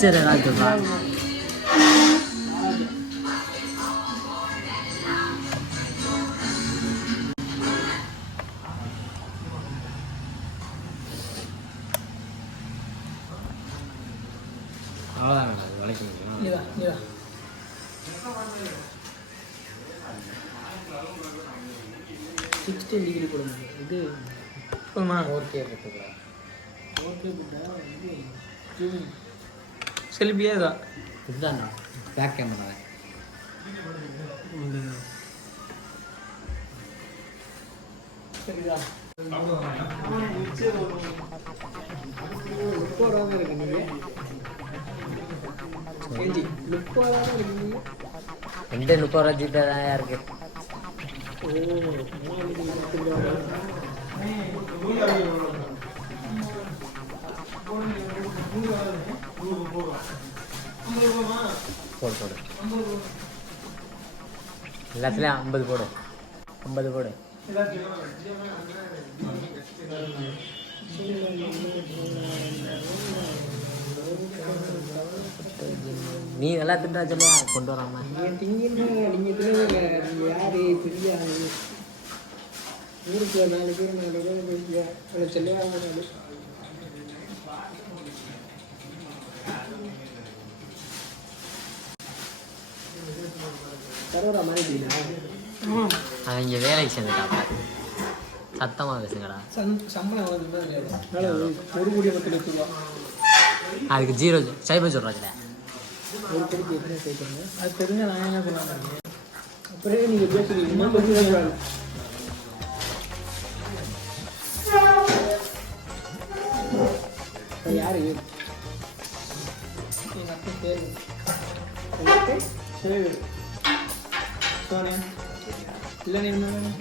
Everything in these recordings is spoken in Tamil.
மிச்சர் ஏதாவது சொல்றா சிக்ஸ்டீன் டிகிரி கொடுங்க இது ஓகே போட்டுக்கலாம் ஓகே இது செல்ஃபியே தான் இதுதான் பேக் கேமரா சரிதா ரெண்டு முப்பது ரூபா ஜிபே தான் இருக்கு. ஓ போடு போடு எல்லாத்துலேயும் ஐம்பது போடு. ஐம்பது போடு. நீ நல்லா திட்டா சொல்லியா கொண்டு வராம. நீங்கள் நீங்கள் தெரியாது ஊருக்கு நாலு பேர் நாலு பேர் பேசுங்க இங்கே வேலைக்கு சேர்ந்துட்டாப்ப சத்தமாக பேசுங்கடா. அதுக்கு ஜீரோ சைபர் சொல்கிறாச்சுல ஒரு அது தெரிஞ்ச நான் என்ன சொன்னாங்க அப்புறம் நீங்கள் பேசுறீங்க. யாரு? பேரு. சோனியா இல்லை நீ என்ன வேணும்?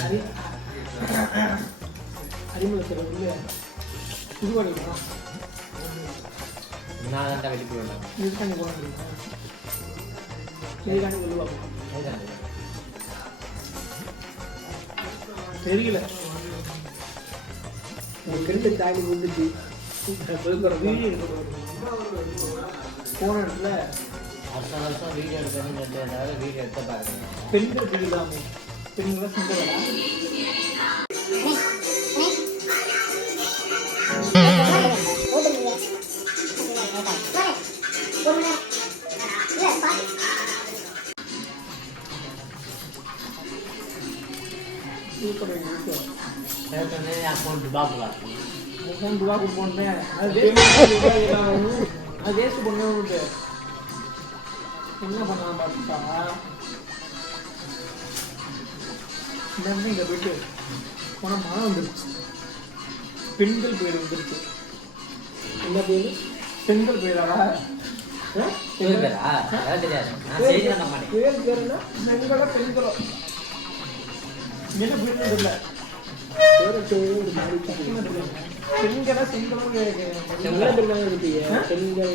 இது அறிமுகத்தில் வந்து இது பண்ணிக்கலாம் நான் தான் வெளிக்கு விடலாம் இதுக்காண்டி போட முடியுமா இதுக்காண்டி உருவாக்கும் தெரியல. உன் ஃப்ரெண்டு தாலி வந்துச்சு. வீடியோ போன இடத்துல வருஷம் வருஷம் வீடியோ எடுக்கணும்னு வீடியோ எடுத்து பாருங்க. பெண்கள் பெண்களை சொந்தவடா அக்கௌண்ட் துவாக்கு போனேன் அது வேஸ்ட் பண்ண என்ன பண்ணலாம் பார்த்தா? இந்த இடத்துல இங்கே போயிட்டு போன மனம் வந்துருச்சு. பெண்கள் பேர் வந்துருச்சு. என்ன பேர்? பெண்கள்? பேர்? பெண்களோ பெண்களோ. என்ன பேர் தெரியல. பெண்களா செண்களோ பெண்கள்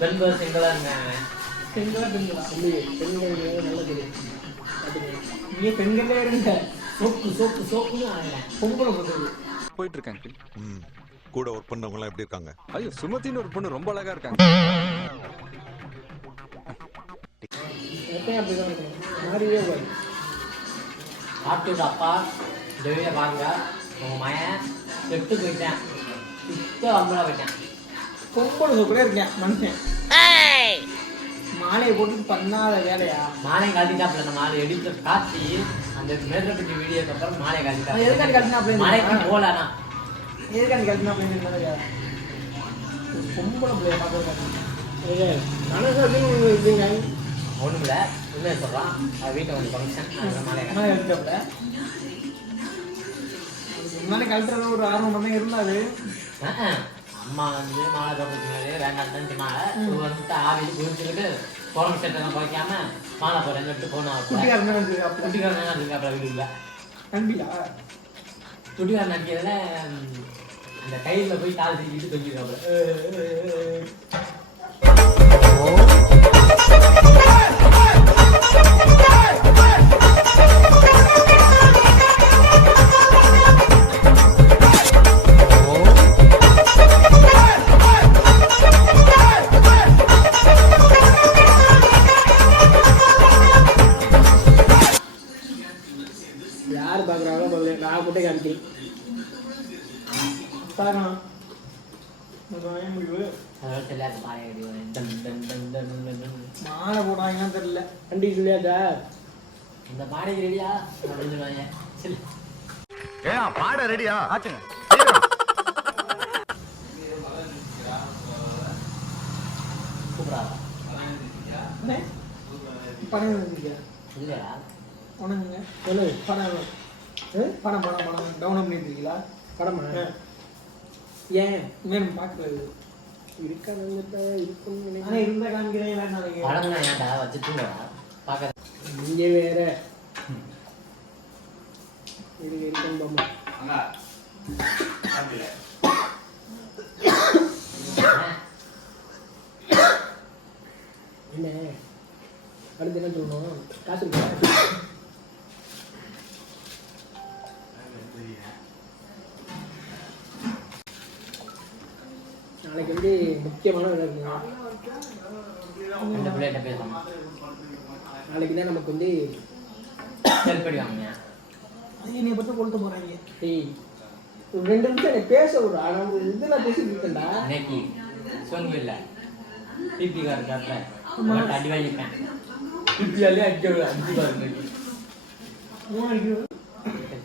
பெண்கள் செங்கலா இருந்தாங்க பெண்களா பெண்களா பெண்கள் நல்ல தெரியும் நீங்க பெண்களே இருங்க சோப்பு சோப்பு சோப்புன்னு பொம்பளை சொல்றது போயிட்டு இருக்காங்க அங்கிள் கூட ஒர்க் பண்ணவங்கலாம் எப்படி இருக்காங்க ஐயோ சுமதின்னு ஒரு பொண்ணு ரொம்ப அழகா இருக்காங்க எப்பயும் அப்படிதான் இருக்கணும் மாறியே சாப்பிட்டு அப்பா வெளியே வாங்க. உங்கள் மயன் செத்து போயிட்டேன். சுத்த அம்பளா போயிட்டேன். பொம்பளை சொல்ல இருக்கேன் மனுஷன். மாலையை போட்டு பண்ணாத வேலையா? மாலை கழட்டிட்டாப்புல நம்ம ஆளு எடிட்டர் காட்டி அந்த மேற்கப்பட்டி வீடியோக்கு அப்புறம் மாலை அது எதுக்காண்டி இருந்தா? மலைக்கு போலானா எதுக்காண்டி கல்பனா அப்படின்னு பொம்பளை பிள்ளைய பார்த்துருக்காங்க மனசாட்சின்னு ஒன்று இருக்குங்க ஒண்ணுமில்ல. உண்மையை சொல்றான். அவ வீட்டை வந்து ஃபங்க்ஷன் அதனால மாலை கழட்டி- ஆனால் எடுத்தாப்புல முன்னாடி கழட்டுறது ஒரு ஆர்வம் மட்டும் இருந்தாது. அம்மா வந்து மாலை போடுறதுக்கு வேண்டாம் தான் சொன்னாங்க. இவ வந்துட்டு ஆவி குளிச்சுக்கிட்டு குழம்பு சட்டெல்லாம் குறைக்காம மாலை போடுறேன்னு சொல்லிட்டு போனோம் குட்டிக்காரன் இருக்கு அப்புறம் வீடு இல்லை நம்பியா? குட்டிக்காரன் நடிக்கிறதுல இந்த கையில போய் கால் தூக்கிட்டு தொங்கிடுவாங்க மாலை போடுறாங்கன்னு தெரியல. வண்டி சொல்லியாச்சா இந்த பாடைக்கு ரெடியா? அப்படின்னு சொல்லுவாங்க. சரி. ஏன் பாட ரெடியா? ஆச்சுங்க. பணம் இல்லையா? உனக்குங்க சொல்லு. பணம் பணம் பணம் பணம் டவுன் பண்ணிருக்கீங்களா படமா ஏன்? வேணும் பார்க்கறது. இருக்காது இருக்குன்னு ஆனால் இருந்தால் காமிக்கிறேன் வேண்டாம் பழங்க ஏன்டா வச்சு தூங்கடா பார்க்க இங்கே வேற. இது இருக்கும் பாமா என்ன? அடுத்து என்ன சொல்லணும் காசு இருக்கா? வந்து முக்கியமான பிள்ளைகிட்ட பேசணும் நாளைக்கு தான் நமக்கு வந்து ஹெல்ப் பண்ணி வாங்க என்னை பற்றி கொளுத்த போகிறாங்க ஏய் ஒரு ரெண்டு நிமிஷம் என்னை பேச விடு ஆனால் ஒரு இது நான் பேசிட்டு இருக்கேன்டா. இன்னைக்கு சொங்க இல்ல. பிபி கார் காட்டுல அடி வாங்கிப்பேன் பிபியாலே அடிக்க அஞ்சு கார் இன்னைக்கு மூணு அடிக்கிறது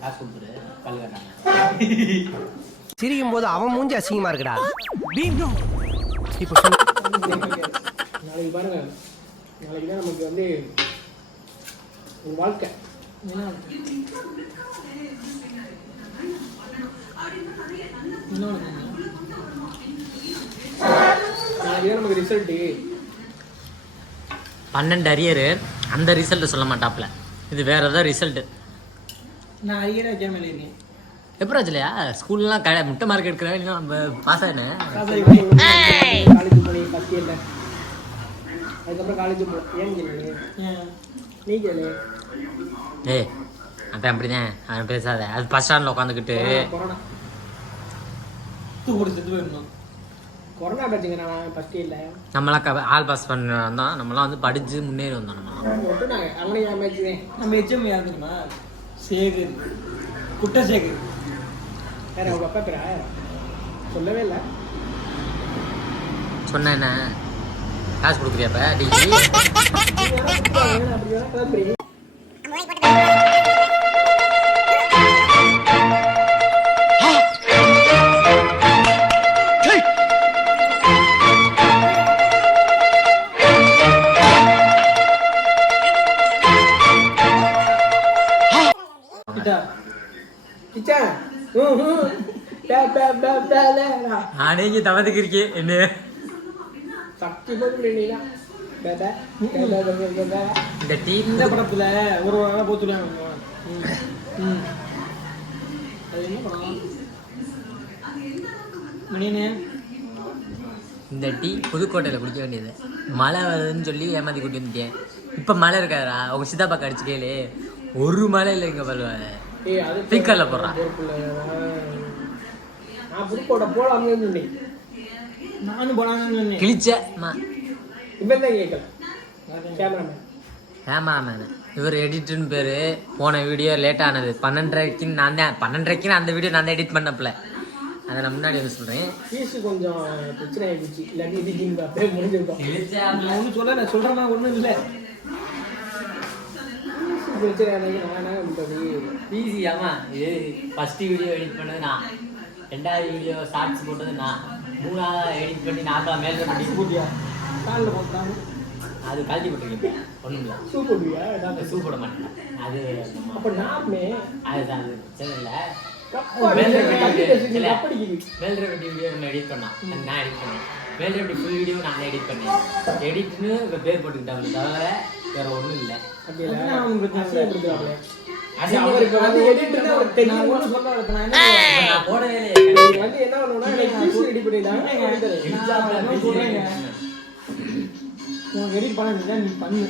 காசு கொடுத்துரு. கட்டாங்க சிரிக்கும் போது அவன் மூஞ்சி அசிங்கமா இருக்குடா. இப்ப நாளைக்கு பாருங்க. நாளைக்கு தான் நமக்கு வந்து ஒரு வாழ்க்கை. நாளைக்கு நமக்கு ரிசல்ட்டு பன்னெண்டு அரியரு அந்த ரிசல்ட் சொல்ல மாட்டாப்ல இது வேற ஏதாவது ரிசல்ட் நான் அரியரை வைக்காம இருக்கேன் எப்படி இல்லையா? ஸ்கூல்லாம் கடை முட்டை மார்க் எடுக்கிறவன் இன்னும் நம்ம பாஸ் ஆனேன் காலேஜ் போனி ஃபஸ்ட் இயர்ல அதுக்கப்புறம் காலேஜ் போ ஏன் கேளு? நீ கேளு. ஏய் அவன் அப்படிதான். அவன் பேசாத. அது பஸ் ஸ்டாண்டில் உட்காந்துக்கிட்டு. கொரோனா. தூக்கு செத்து போயிடணும். கொரோனா பேச்சுங்க நான் ஃபஸ்ட் இயர்ல நம்மளாம் க ஆல் பாஸ் பண்ண நம்மளாம் வந்து படிச்சு முன்னேறி வந்தோம் நான் அவனை ஏமாச்சுதேன் நம்ம எச்எம் சேகர் குட்ட சேகர். வேற அவங்க அப்பா பேரா சொல்லவே இல்லை. சொன்ன என்ன காசு கொடுக்குறியாப்ப டிகிரி நானே இங்கே தவத்துக்கு இருக்கேன் என்ன இந்த டீ இந்த படத்துல ஒரு வாரம் மணியனே. இந்த டீ புதுக்கோட்டையில் குடிக்க வேண்டியது. மழை வருதுன்னு சொல்லி ஏமாத்தி கூட்டி வந்துட்டேன் இப்போ மழை இருக்காதா உங்க சித்தாப்பா கேளு. ஒரு மழை இல்லை இங்கே அது ஸ்பீக்கர்ல போடுறான் நான் புதுக்கோட்டை போலாம்னு சொன்னேன். நானும் போலாம்னு சொன்னேன். கிழிச்ச மா இவன் தான் கேட்கல கேமராமேன் இவர் எடிட்டுன்னு பேர். போன வீடியோ லேட் ஆனது. பன்னெண்டரைக்கு நான் தான் பன்னெண்டரைக்கு நான் அந்த வீடியோ நான் தான் எடிட் பண்ணப்பல. அதை நான் முன்னாடி வந்து சொல்கிறேன் ஃபீஸு கொஞ்சம் பிரச்சனை ஆயிடுச்சு. இல்லாட்டி எடிட்டிங் அப்படியே முடிஞ்சிருக்கோம். நான் ஒன்றும் சொல்ல நான் சொல்கிறேன்னா ஒன்றும் இல்லை பிரச்சனை ஆனது நான் என்ன பண்ணுறது? ஈஸி ஆமா. இது ஃபர்ஸ்ட் வீடியோ எடிட் பண்ணது நான். ரெண்டாவது வீடியோ ஷார்ட்ஸ் போட்டது நான். மூணாவது எடிட் பண்ணி நாற்பது மேலே பண்ணி. கூட்டியா காலில் போட்டாங்க அது கழட்டி போட்டிருக்கேன். ஒன்றும் இல்லை. சூ போடுவியா அது சூ போட மாட்டேன். அது நம்ம- அப்போ நாமே அதுதான் அது சரி இல்லை கப்பா மேல் கட்டி ரெண்டு வச்சுக்கிட்டு இல்ல. கப்படிக்குது மேல் ரெண்டு வீடியோ நம்ம எடிட் பண்ணோம் அது நான் எடிட் பண்ணேன். மேல் ரெண்டு ஃபுல் வீடியோ நான் எடிட் பண்ணேன். எடிட்னு பேர் போட்டுக்கிட்டேன் தவிர வேற ஒன்றும் இல்லை. அப்படியே? எடிட் பண்ண நீ பண்ணு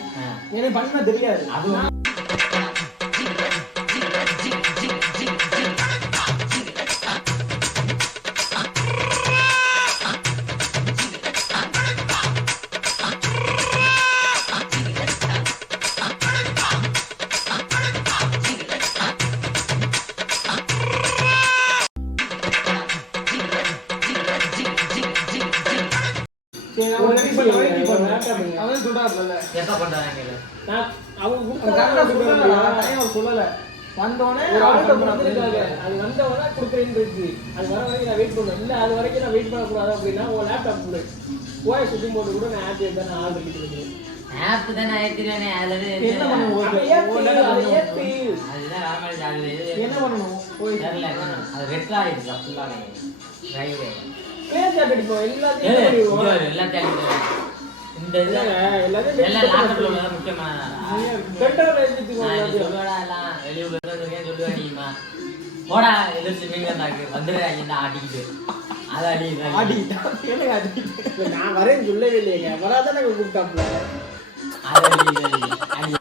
எனக்கு பண்ண தெரியாது எப்ப பண்றாங்க நான் அவங்க சொல்லல? வந்தோடனே அது வந்தவொடனே கொடுக்குறேன்னு இருக்கு அது வர வரைக்கும் நான் வெயிட் பண்ணுவேன் இல்லை அது வரைக்கும் நான் வெயிட் பண்ணக்கூடாது அப்படின்னா உன் லேப்டாப் கொடு. ஓய சுத்தி போட்டு கூட நான் ஆப் எடுத்து நான் ஆர்டர் பண்ணிட்டு ஆப் தானே ஏத்திடுவானே அதுல என்ன ஏத்து. அதுதான் அது என்ன பண்ணணும்? போய் தெரியல. அது ரெட் ஆயிடுச்சு ஃபுல்லாக டிரைவே பிளே சாட் அடிப்போம் எல்லாத்தையும் இது எல்லாம் இந்த இது எல்லாத்தையும் எல்லாம் லேப்டாப்ல உள்ளதா முக்கியமான நீ எல்லாத்தையும் சொல்லுவாடா எல்லாம் வெளியே போயிருக்கேன் சொல்லுவா நீமா போடா எதிர்த்து மீன் தாக்கு இந்த ஆட்டிக்கிட்டு. அதை அடி. ஆடிக்கிட்டா எனக்கு நான் வரேன்னு சொல்லவே இல்லைங்க வராதான் கூப்பிட்டாப்ல அதை அடி.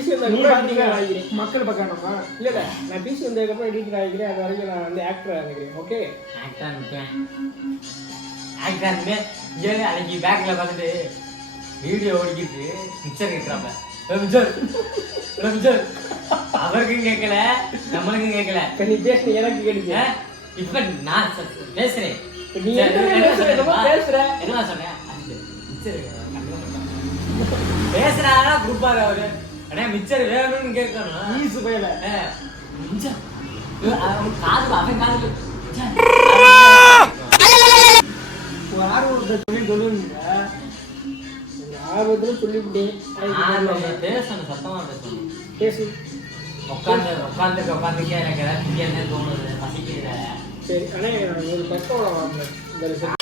பிசி வந்ததுக்கப்புறம் ஆகிக்கிறேன் மக்கள் பக்கம் நம்ம. இல்ல இல்ல நான் பிசி வந்ததுக்கப்புறம் எடிட்டர் ஆகிக்கிறேன் அது வரைக்கும் நான் வந்து ஆக்டர் ஆகிக்கிறேன் ஓகே ஆக்டர் ஆக்டர் நிற்பேன் ஏன் அன்னைக்கு பேக்கில் பார்த்துட்டு வீடியோ ஓடிக்கிட்டு மிக்சர் கேட்குறாப்ப மிக்சர் மிக்சர் அவருக்கும் கேட்கல நம்மளுக்கும் கேட்கல நீ பேச எனக்கு ஏன்? இப்ப நான் பேசுறேன். நீ என்ன என்ன பேசுற, என்னமோ சொன்னேன்? பேசுறாரா குரூப்பாரு அவரு? அண்ணா மிச்சர் வேணும்னு கேட்கணும். ஈசு பையல. ஏ, மிச்சர். இவ- அவன். ஒரு ஆர்வத்தை சொல்லி சொல்லுவீங்க ஆர்வத்துல சொல்லிவிட்டேன் பேசணும் சத்தமா பேசணும். பேசு. உட்காந்து உட்காந்து உட்காந்துக்கே எனக்கு ஏதாவது திங்கன்னு தோணுது. சரி நான் ஒரு பெட்ரோலை வாங்கினேன்.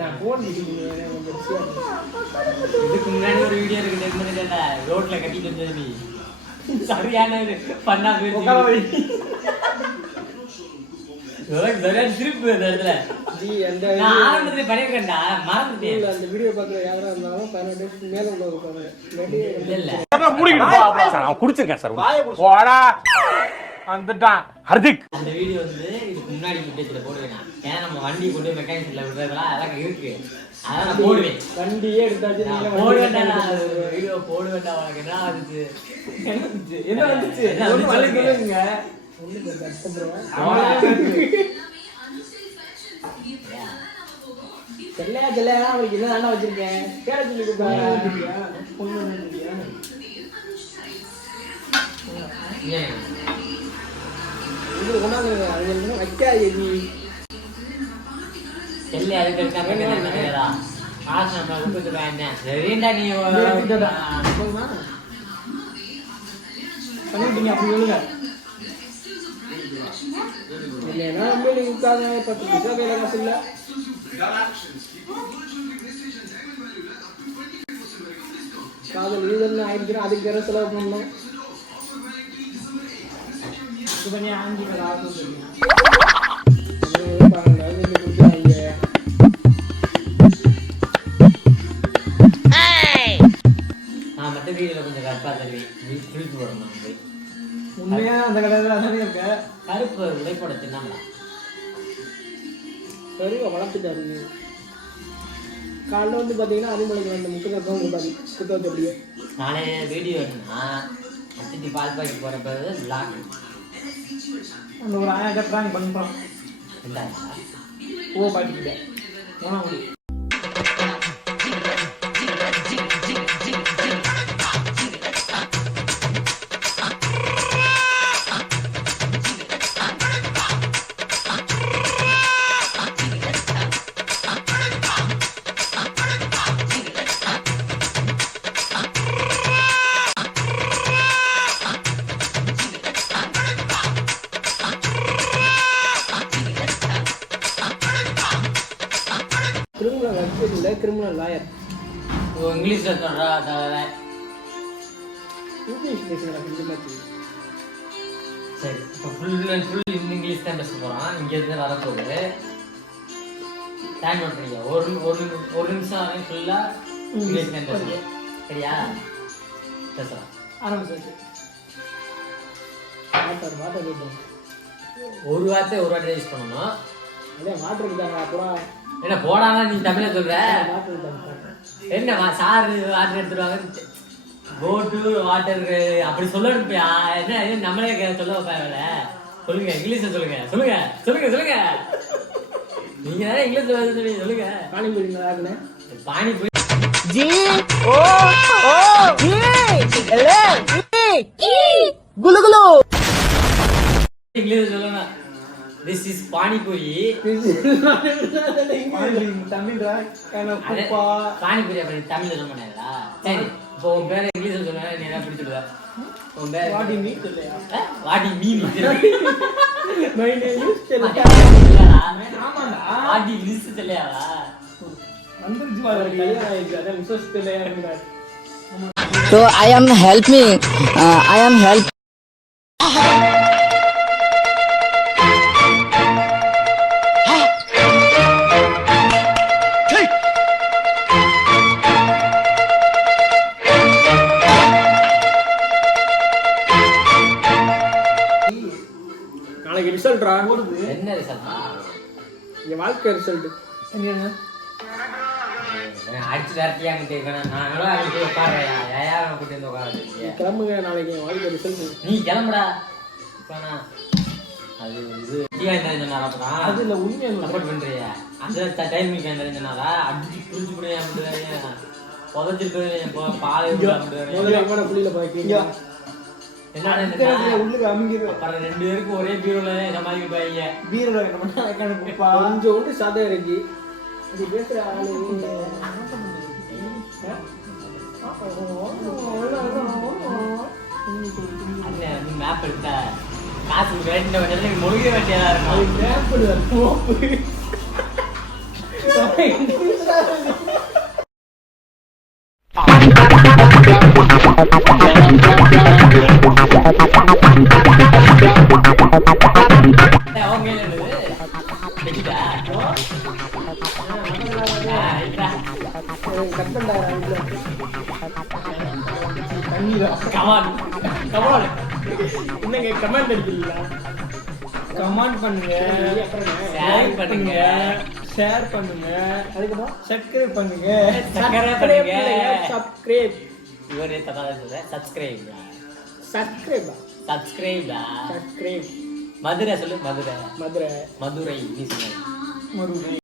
நான் போன் பேசிட்டு கொஞ்சம் பிஸியா இருந்தேன் இதுக்கு முன்னாடி ஒரு வீடியோ இருக்கு டென் மினிட்ல ரோட்ல கட்டிட்டு வந்தது நீ? சரியான பண்ணா சிரிப்பு அந்த இடத்துல. ஜி அந்த ஆரம்பத்துல பண்ணிருக்கேன்டா மறந்துட்டேன். அந்த வீடியோ பார்க்குற யாரா இருந்தாலும் பதினெட்டு வயசுக்கு மேல இல்ல அவன் குடிச்சிருக்கேன் சார். போடா. வந்துட்டான். ஹர்திக். அந்த வீடியோ வந்து இதுக்கு முன்னாடி முட்டேஜ்ல போடுவேன். ஏன்னா நம்ம வண்டி கொண்டு போய் மெக்கானிக் செட்ல விடுறதெல்லாம் அதெல்லாம் இருக்கு. அதான் நான் போடுவேன். வண்டியே எடுத்தாச்சு நான். வீடியோ போடுவேன்டா உனக்கு என்ன ஆகுது? என்ன வந்துச்சு? என்ன வந்துச்சு? சொல்லுங்க. செல்லையா செல்லையா அவருக்கு என்ன வச்சிருக்கேன். சொல்லி வைக்காதே நீ செல்லு அதுக்கு இருக்காங்க காசு நம்ம கொடுத்துட்டு என்ன சரிண்டா நீ எடுத்துட்டா. போதுமா? பண்ணிட்டீங்க அப்படி சொல்லுங்க. இல்லைன்னா நம்ம உட்காருங்க பத்து பைசா கையில காசு இல்ல. காதல் இதுன்னு ஆயிடுச்சுன்னா அதுக்கு வேற செலவு பண்ணணும். இது பண்ணி ஆஞ்சி மேல நான் மற்ற வீடியோல கொஞ்சம் கருப்பா தருவேன் நீ திருப்பி போடணும் போய் உண்மையா அந்த கடையில தானே இருக்க? கருப்பு சின்னம்டா சரி வளர்த்துட்டாரு. காலைல வந்து பார்த்தீங்கன்னா அரிமலைக்கு வந்த முக்கியத்துவம் கொடுத்தாரு புத்தகத்தை அப்படியே நாளே வீடியோ எடுனா அத்திட்டி பால் பாக்கெட் போறப்ப பிளாக் அந்த ஒரு ஆயிரம் பண்ணுறோம் இல்லை. ஓ மூணாம் மொழி இங்கிலீஷ்ல சொல்றா தவிர இங்கிலீஷ் கொஞ்சம் மாற்றி சரி இப்போ ஃபுல் அண்ட் ஃபுல் இங்கிலீஷ் தான் பேச போகிறான் இங்கே இருந்து வரப்போகுது டைம் நோட் பண்ணிக்க ஒரு ஒரு ஒரு நிமிஷம் வரையும் ஃபுல்லாக இங்கிலீஷ் தான் பேசுங்க சரியா வாட்டர் கேட்டோம் ஒரு வார்த்தை ஒரு வார்த்தை யூஸ் பண்ணணும் வாட்டர் தாங்க அப்புறம் என்ன போடாம நீ தமிழை தாங்க என்ன சாரு வாட்டர் எடுத்துருவாங்க கோ டு வாட்டர் அப்படி சொல்லணும்யா என்ன நம்மளே கே- சொல்ல வைப்பாங்கல்ல சொல்லுங்க இங்கிலீஷ்ல சொல்லுங்க. சொல்லுங்க சொல்லுங்க சொல்லுங்க. நீங்க தானே இங்கிலீஷ்ல சொல்லி சொல்லுங்க. பானிபூரி நல்லா இருக்குண்ணே. பானிபூரி. இங்கிலீஷ்ல சொல்லணும் திஸ் இஸ் பானிபூரி தமிழ்ரா அது குப்பா பானிபூரி அப்படி தமிழ்ல சொல்ல மாட்டேங்களா சரி இப்போ உன் பேரை இங்கிலீஷ்ல சொல்லுங்க நீ என்ன பிடிச்சிடுவ உன் பேர் வாடி மீட் இல்லையா வாடி மீன் மை நேம் இஸ் ஆமாண்டா வாடி லிஸ்ட் சொல்லியாவா வந்துருச்சு பாரு கல்யாணம் ஆயிடுச்சு. அதான் மிஸ்ஸஸ் இல்லையா So I am help me. Uh, I am help. என் வாழ்க்கை ரிசல்ட் என்ன அடிச்சு நான் நல்லா அங்கிட்டு உட்காடுறேன் யாரும் கூட்டி வந்து உட்கார வச்சிருக்கிய? கிளம்புங்க நாளைக்கு வாழ்க்கை ரிசல்ட் நீ கிளம்புடா. இப்ப நான் அது இது சொன்னாரா அது இல்ல உண்மையா சப்போர்ட் பண்றியா? அந்த டைம் நீ வாங்கி தரேன் சொன்னாரா அடிச்சு புரிஞ்சு அப்படிதான் புதைச்சிருக்கேன் பால் புள்ளியில உள்ளுக்கு அமுங்கிது அப்புறம் ரெண்டு பேருக்கும் ஒரே பீரோல சமாளிப்பாங்க பீரோல என்ன பண்ணா கொஞ்சம் உண்டு சதை இறங்கி. இது பேசுற ஆளு. மேப் எடுத்த. காசு வேண்டிய கொஞ்சம் மொழிக வேண்டியதா இருக்கும். என்னங்க கமெண்ட் அடிக்கிறீங்களா கமெண்ட் பண்ணுங்க பண்ணுங்க. ஷேர் பண்ணுங்க அதுக்கப்புறம் சப்ஸ்கிரைப் பண்ணுங்க. சப்ஸ்கிரைப் தப்பா தான் சொல்ற சப்ஸ்கிரைப் சப்ஸ்கிரைப் சப்ஸ்கிரைப் மதுரை சொல்லு மதுரை மதுரை மதுரை நீ சொல்லு மதுரை